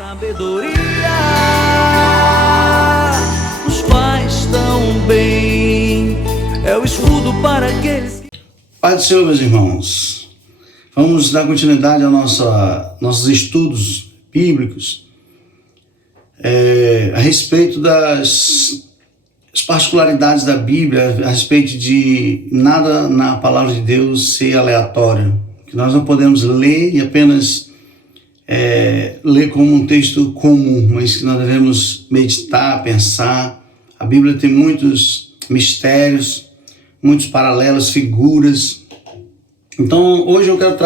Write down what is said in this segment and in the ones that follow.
Sabedoria nos faz tão bem, é o escudo para aqueles que... Pai do Senhor, meus irmãos, vamos dar continuidade aos nossos estudos bíblicos a respeito das particularidades da Bíblia, a respeito de nada na palavra de Deus ser aleatório, que nós não podemos ler e apenas ler como um texto comum, mas que nós devemos meditar, pensar. A Bíblia tem muitos mistérios, muitos paralelos, figuras. Então hoje eu quero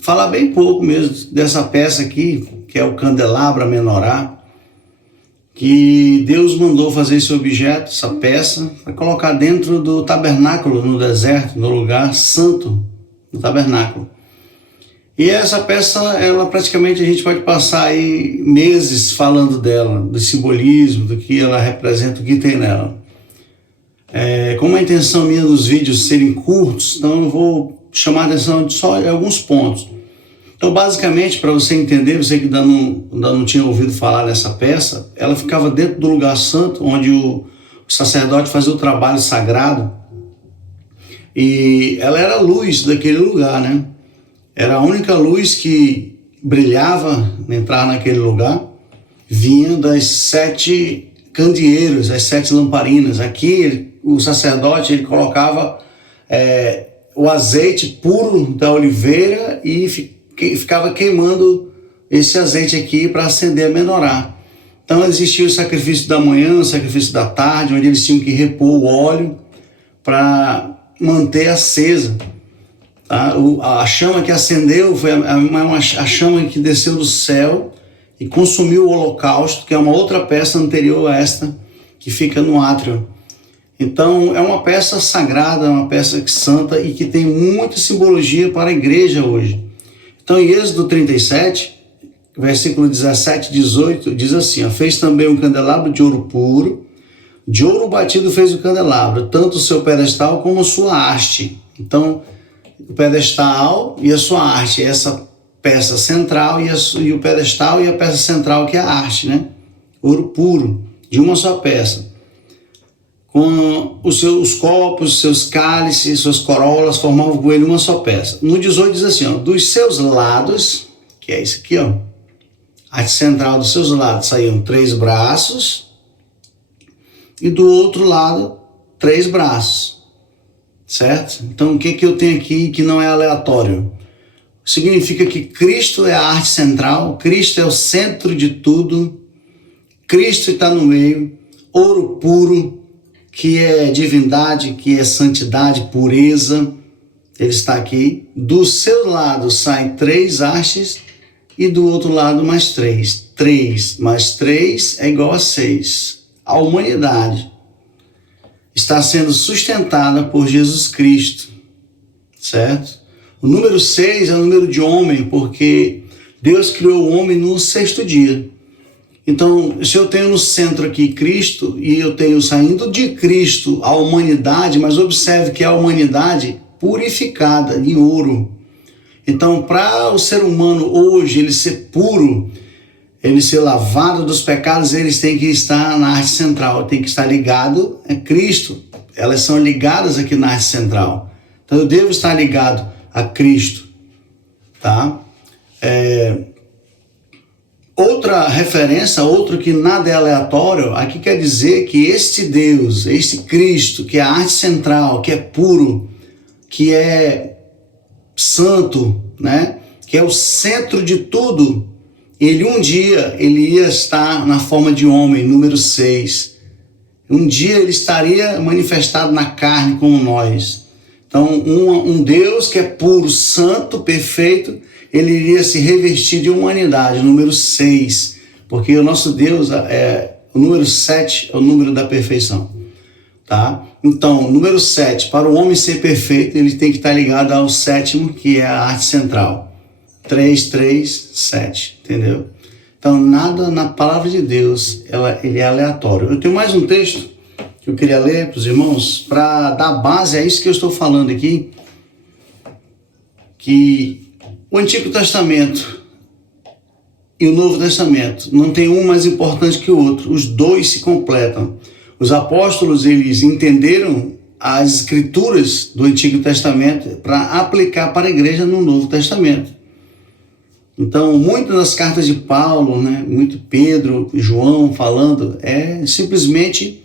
falar bem pouco mesmo dessa peça aqui, que é o candelabro, a menorá, que Deus mandou fazer esse objeto, essa peça, para colocar dentro do tabernáculo no deserto, no lugar santo do tabernáculo. E essa peça, ela praticamente a gente pode passar aí meses falando dela, do simbolismo, do que ela representa, o que tem nela. Como a intenção minha dos vídeos serem curtos, então eu vou chamar a atenção de só alguns pontos. Então, basicamente, para você entender, você que ainda não tinha ouvido falar dessa peça, ela ficava dentro do lugar santo, onde o sacerdote fazia o trabalho sagrado, e ela era a luz daquele lugar, né? Era a única luz que brilhava, entrar naquele lugar, vinha das 7 candeeiros, as 7 lamparinas. Aqui, o sacerdote ele colocava o azeite puro da oliveira e ficava queimando esse azeite aqui para acender a menorá. Então existia o sacrifício da manhã, o sacrifício da tarde, onde eles tinham que repor o óleo para manter acesa. A chama que acendeu foi a chama que desceu do céu e consumiu o holocausto, que é uma outra peça anterior a esta, que fica no átrio. Então é uma peça sagrada, uma peça santa e que tem muita simbologia para a igreja hoje. Então em Êxodo 37, versículo 17 e 18, diz assim: fez também um candelabro de ouro puro, de ouro batido fez o candelabro, tanto o seu pedestal como a sua haste. Então o pedestal e a sua haste, essa peça central e o pedestal e a peça central que é a haste, né? Ouro puro, de uma só peça. Com os seus copos, seus cálices, suas corolas, formavam com ele uma só peça. No 18 diz assim, dos seus lados, que é isso aqui, a haste central dos seus lados saíam 3 braços e do outro lado 3 braços. Certo? Então o que eu tenho aqui que não é aleatório? Significa que Cristo é a arte central, Cristo é o centro de tudo, Cristo está no meio, ouro puro, que é divindade, que é santidade, pureza, ele está aqui. Do seu lado saem 3 hastes e do outro lado mais 3. 3 mais 3 é igual a 6. A humanidade está sendo sustentada por Jesus Cristo, certo? O número 6 é o número de homem, porque Deus criou o homem no 6º dia. Então, se eu tenho no centro aqui Cristo, e eu tenho saindo de Cristo a humanidade, mas observe que é a humanidade purificada em ouro. Então, para o ser humano hoje, ele ser puro, ele ser lavado dos pecados, eles têm que estar na arte central, tem que estar ligado a Cristo. Elas são ligadas aqui na arte central. Então eu devo estar ligado a Cristo, tá? Outra referência, outro que nada é aleatório, aqui quer dizer que este Deus, este Cristo, que é a arte central, que é puro, que é santo, né? Que é o centro de tudo, ele um dia ele ia estar na forma de homem, número 6. Um dia ele estaria manifestado na carne como nós. Então um Deus que é puro, santo, perfeito, ele iria se revestir de humanidade, número 6. Porque o nosso Deus o número 7 é o número da perfeição. Tá? Então, número 7, para o homem ser perfeito, ele tem que estar ligado ao 7º, que é a arte central. 3, 3, 7, entendeu? Então, nada na palavra de Deus, ele é aleatório. Eu tenho mais um texto que eu queria ler para os irmãos, para dar base a isso que eu estou falando aqui, que o Antigo Testamento e o Novo Testamento. Não tem um mais importante que o outro. Os dois se completam. Os apóstolos, eles entenderam as escrituras do Antigo Testamento para aplicar para a igreja no Novo Testamento. Então, muitas das cartas de Paulo, muito Pedro, João falando, simplesmente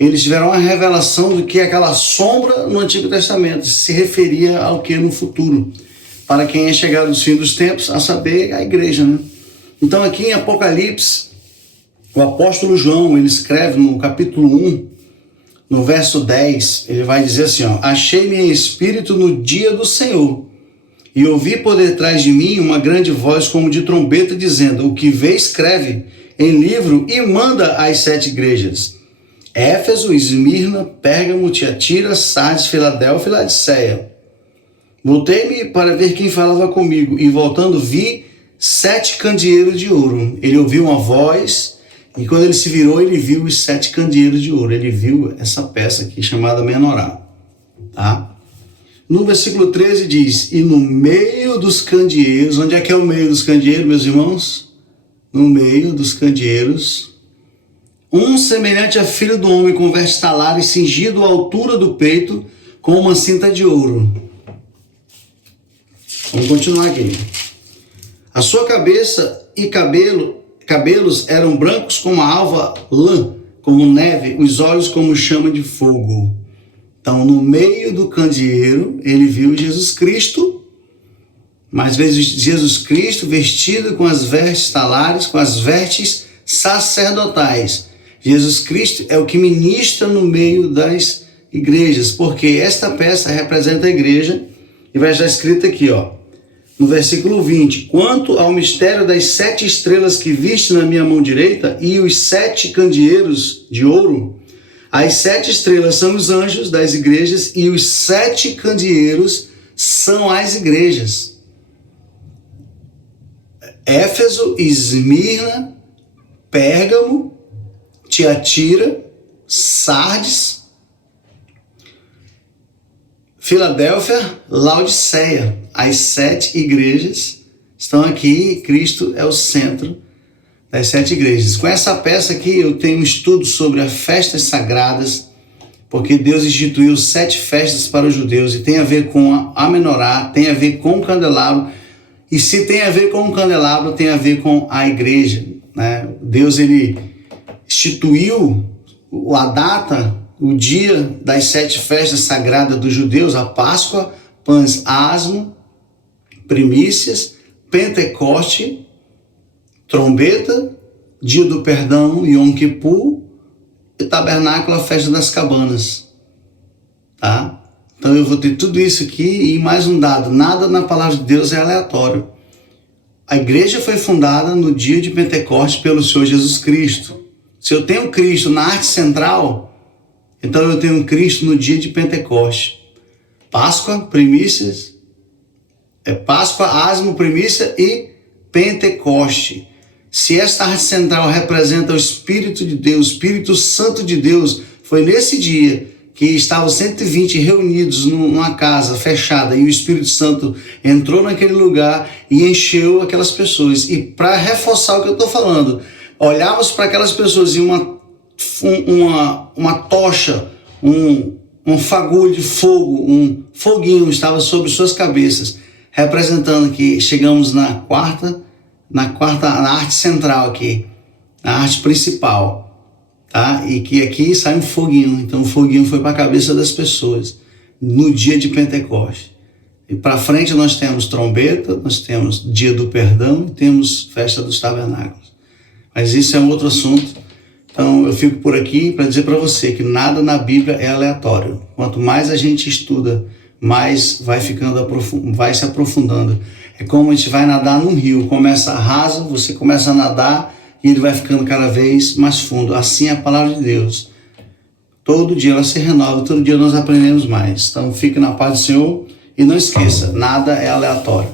eles tiveram uma revelação do que aquela sombra no Antigo Testamento se referia ao que no futuro. Para quem é chegado nos fins dos tempos, a saber, a igreja, Então, aqui em Apocalipse, o apóstolo João, ele escreve no capítulo 1, no verso 10, ele vai dizer assim, achei-me em espírito no dia do Senhor, e ouvi por detrás de mim uma grande voz como de trombeta, dizendo, o que vê, escreve em livro e manda às 7 igrejas. Éfeso, Esmirna, Pérgamo, Tiatira, Sardes, Filadélfia e Laodiceia. Voltei-me para ver quem falava comigo, e voltando vi 7 candeeiros de ouro. Ele ouviu uma voz, e quando ele se virou, ele viu os 7 candeeiros de ouro. Ele viu essa peça aqui, chamada menorá. Tá? No versículo 13 diz, e no meio dos candeeiros, onde é que é o meio dos candeeiros, meus irmãos? No meio dos candeeiros, um semelhante a filho do homem com vestes talares, cingido à altura do peito, com uma cinta de ouro. Vamos continuar aqui. A sua cabeça e cabelos eram brancos como a alva lã, como neve, os olhos como chama de fogo. Então, no meio do candeeiro, ele viu Jesus Cristo, mas Jesus Cristo vestido com as vestes talares, com as vestes sacerdotais. Jesus Cristo é o que ministra no meio das igrejas, porque esta peça representa a igreja, e vai estar escrito aqui, no versículo 20, quanto ao mistério das 7 estrelas que viste na minha mão direita e os 7 candeeiros de ouro, as 7 estrelas são os anjos das igrejas e os 7 candeeiros são as igrejas. Éfeso, Esmirna, Pérgamo, Tiatira, Sardes, Filadélfia, Laodiceia. As 7 igrejas estão aqui, Cristo é o centro das 7 igrejas. Com essa peça aqui eu tenho um estudo sobre as festas sagradas, porque Deus instituiu 7 festas para os judeus e tem a ver com a menorá, tem a ver com o candelabro, e se tem a ver com o candelabro, tem a ver com a igreja. Deus, ele instituiu a data, o dia das 7 festas sagradas dos judeus, a Páscoa, Pães Asmo, Primícias, Pentecoste, Trombeta, Dia do Perdão, Yom Kippur, e Tabernáculo, a Festa das Cabanas. Tá? Então eu vou ter tudo isso aqui e mais um dado. Nada na palavra de Deus é aleatório. A igreja foi fundada no dia de Pentecoste pelo Senhor Jesus Cristo. Se eu tenho Cristo na arte central, então eu tenho Cristo no dia de Pentecoste. Páscoa, primícias, Páscoa, Asmo, primícia e Pentecoste. Se esta arte central representa o Espírito de Deus, o Espírito Santo de Deus, foi nesse dia que estavam 120 reunidos numa casa fechada e o Espírito Santo entrou naquele lugar e encheu aquelas pessoas. E para reforçar o que eu estou falando, olhávamos para aquelas pessoas e uma tocha, um fagulho de fogo, um foguinho estava sobre suas cabeças, representando que chegamos na arte central aqui, na arte principal, tá? E que aqui sai um foguinho, então o foguinho foi para a cabeça das pessoas no dia de Pentecoste. E para frente nós temos trombeta, nós temos dia do perdão e temos festa dos tabernáculos. Mas isso é um outro assunto. Então eu fico por aqui para dizer para você que nada na Bíblia é aleatório. Quanto mais a gente estuda, mais vai se aprofundando. É como a gente vai nadar num rio, começa raso, você começa a nadar e ele vai ficando cada vez mais fundo. Assim é a palavra de Deus. Todo dia ela se renova, todo dia nós aprendemos mais. Então fique na paz do Senhor e não esqueça, nada é aleatório.